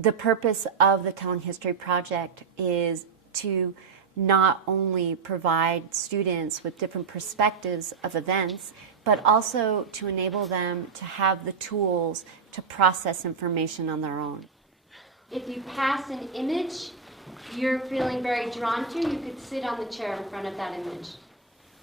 The purpose of the Telling History Project is to not only provide students with different perspectives of events, but also to enable them to have the tools to process information on their own. If you pass an image you're feeling very drawn to, you could sit on the chair in front of that image.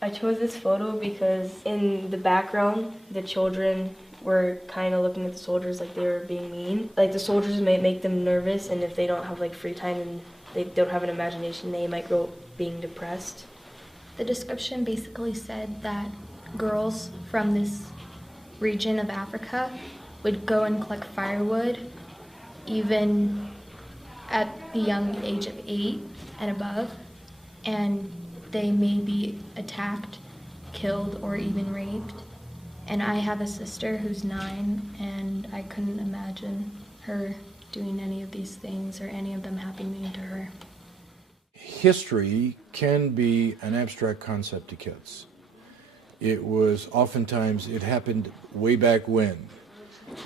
I chose this photo because in the background, the children were kind of looking at the soldiers like they were being mean. Like the soldiers may make them nervous, and if they don't have like free time and they don't have an imagination, they might grow up being depressed. The description basically said that girls from this region of Africa would go and collect firewood even at the young age of 8 and above, and they may be attacked, killed, or even raped. And I have a sister who's 9, and I couldn't imagine her doing any of these things or any of them happening to her. History can be an abstract concept to kids. It was oftentimes, it happened way back when.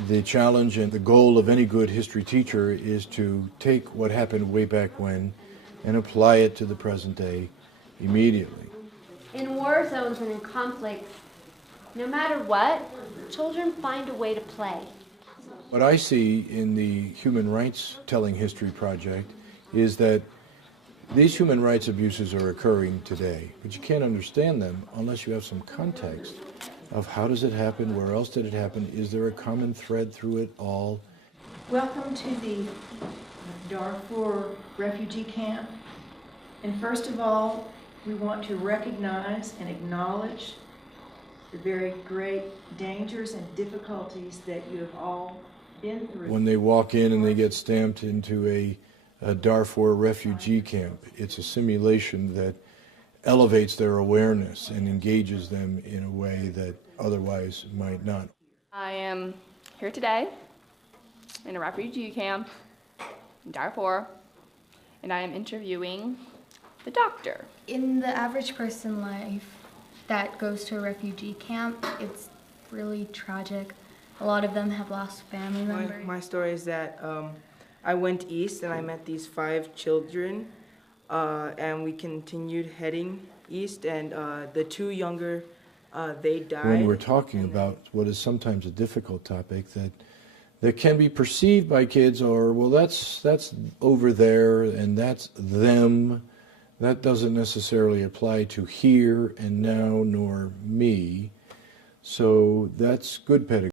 The challenge and the goal of any good history teacher is to take what happened way back when and apply it to the present day immediately. In war zones and in conflicts, no matter what, children find a way to play. What I see in the Human Rights Telling History Project is that these human rights abuses are occurring today, but you can't understand them unless you have some context of how does it happen, where else did it happen, is there a common thread through it all? Welcome to the Darfur refugee camp. And first of all, we want to recognize and acknowledge the very great dangers and difficulties that you have all been through. When they walk in and they get stamped into a Darfur refugee camp, it's a simulation that elevates their awareness and engages them in a way that otherwise might not. I am here today in a refugee camp in Darfur, and I am interviewing the doctor. In the average person life that goes to a refugee camp, it's really tragic. A lot of them have lost family members. My story is that I went east and I met these 5 children, and we continued heading east, and the 2 younger, they died. When we're talking about what is sometimes a difficult topic that can be perceived by kids, or, well, that's over there and that's them, that doesn't necessarily apply to here and now nor me. So that's good pedagogy.